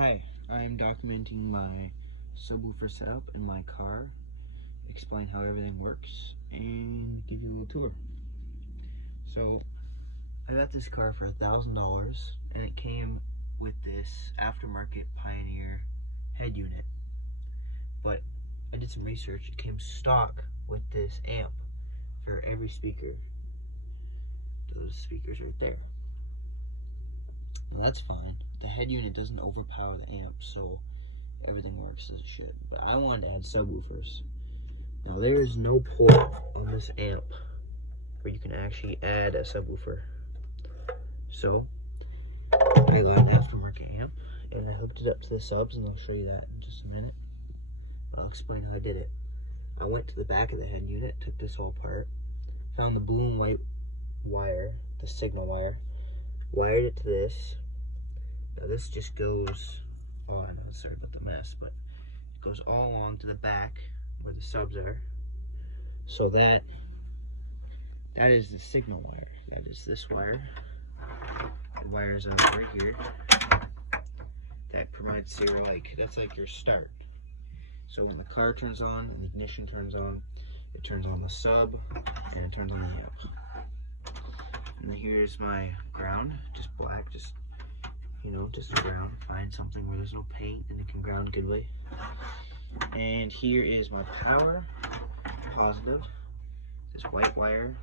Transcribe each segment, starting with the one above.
Hi, I am documenting my subwoofer setup in my car, explain how everything works, and give you a little tour. So, I got this car for $1,000, and it came with this aftermarket Pioneer head unit. But I did some research, it came stock with this amp for every speaker. Those speakers right there. Now that's fine. The head unit doesn't overpower the amp, so everything works as it should. But I wanted to add subwoofers. Now there is no port on this amp where you can actually add a subwoofer. So I got an aftermarket amp and I hooked it up to the subs, and I'll show you that in just a minute. I'll explain how I did it. I went to the back of the head unit, took this all apart, found the blue and white wire, the signal wire, wired it to this. Now this just goes, oh I know, sorry about the mess, but it goes all along to the back where the subs are. So that is the signal wire. That is this wire. The wires over here. That provides zero, that's like your start. So when the car turns on and the ignition turns on, it turns on the sub and it turns on the amp. And then here's my ground, just black, just a ground. Find something where there's no paint and it can ground goodly. And here is my power, positive. This white wire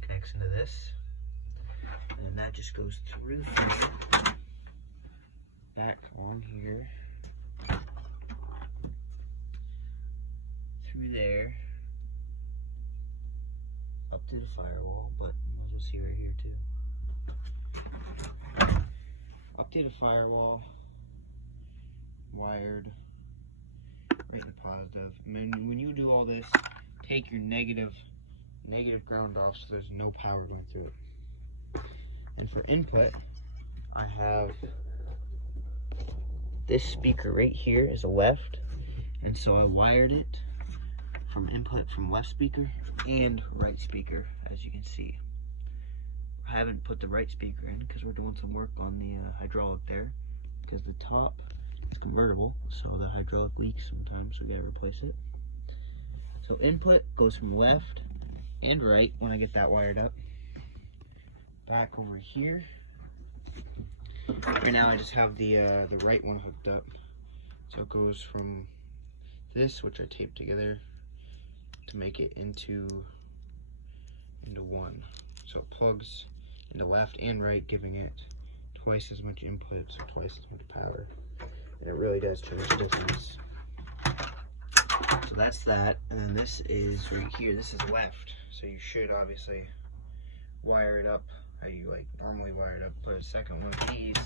connects into this. And then that just goes through the thing, back on here, through there, up to the firewall, but might as well see right here too. Up to the firewall, wired, right in the positive. And when you do all this, take your negative ground off so there's no power going through it. And for input, I have this speaker right here is a left, and so I wired it from input from left speaker and right speaker, as you can see. I haven't put the right speaker in because we're doing some work on the hydraulic there, because the top is convertible, so the hydraulic leaks sometimes, so we gotta replace it. So input goes from left and right when I get that wired up. Back over here. Right now I just have the right one hooked up. So it goes from this, which I taped together to make it into one. So it plugs into left and right, giving it twice as much input, so twice as much power. And it really does change the difference. So that's that, and then this is right here, this is left. So you should obviously wire it up how you normally wire it up. Put a second one of these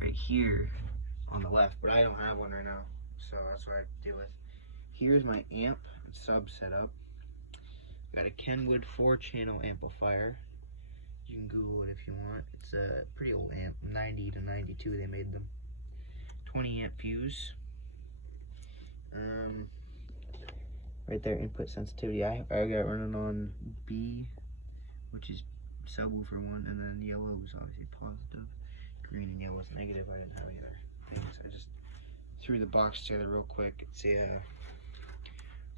right here on the left, but I don't have one right now, so that's what I have to deal with. Here's my amp and sub setup. Got a Kenwood 4-channel amplifier. You can Google it if you want. It's a pretty old amp, 90 to 92 they made them. 20 amp fuse. Right there, input sensitivity. I got it running on B, which is subwoofer one, and then yellow was obviously positive. Green and yellow was negative. I didn't have either things. I just threw the box together real quick. It's a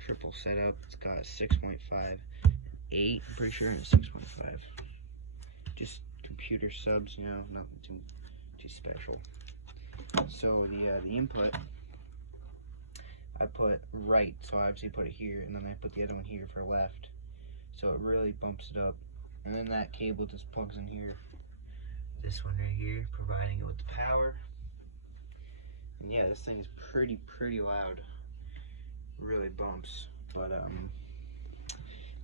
triple setup. It's got a 6.5, 8, I'm pretty sure, and a 6.5. Just computer subs, nothing too special. So the input, I put right, so I obviously put it here, and then I put the other one here for left, so it really bumps it up. And then that cable just plugs in here, this one right here, providing it with the power. And yeah, this thing is pretty loud, really bumps. But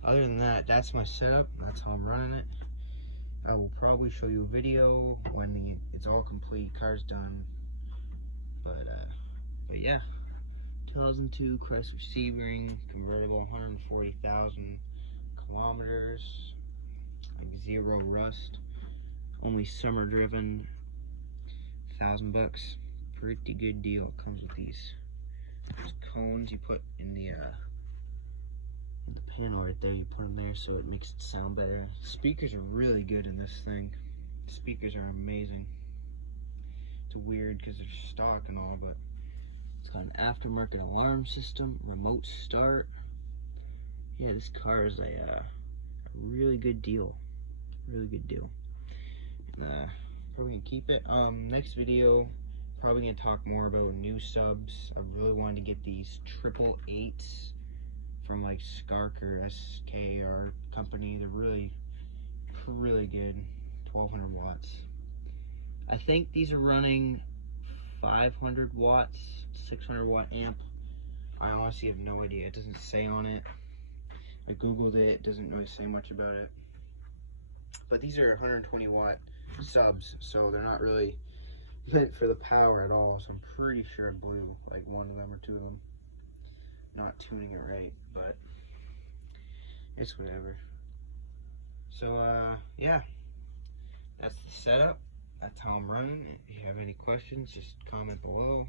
other than that, that's my setup, that's how I'm running it. I will probably show you a video when it's all complete, car's done. But yeah, 2002 Crest Sebring convertible, 140,000 kilometers, zero rust, only summer driven, $1,000. Pretty good deal. It comes with these cones you put in the panel right there. You put them there so it makes it sound better. Speakers are really good in this thing. Speakers are amazing. It's weird because they're stock and all, but it's got an aftermarket alarm system, remote start. Yeah, this car is a really good deal. Really good deal. Probably gonna keep it. Next video, probably gonna talk more about new subs. I really wanted to get these 888s from like Skark or SKR company. They're really good. 1200 watts. I think these are running 500 watts, 600 watt amp. I honestly have no idea. It doesn't say on it. I googled it. It doesn't really say much about it. But these are 120 watt subs, so they're not really meant for the power at all. So I'm pretty sure I blew like one of them or two of them. Not tuning it right, but it's whatever. So yeah, that's the setup. That's how I'm running. If you have any questions, just comment below.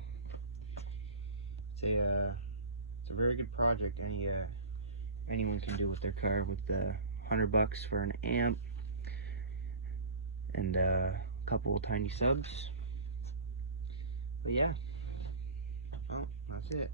It's a very good project. Anyone can do with their car with the $100 for an amp and a couple of tiny subs. But yeah, well, that's it.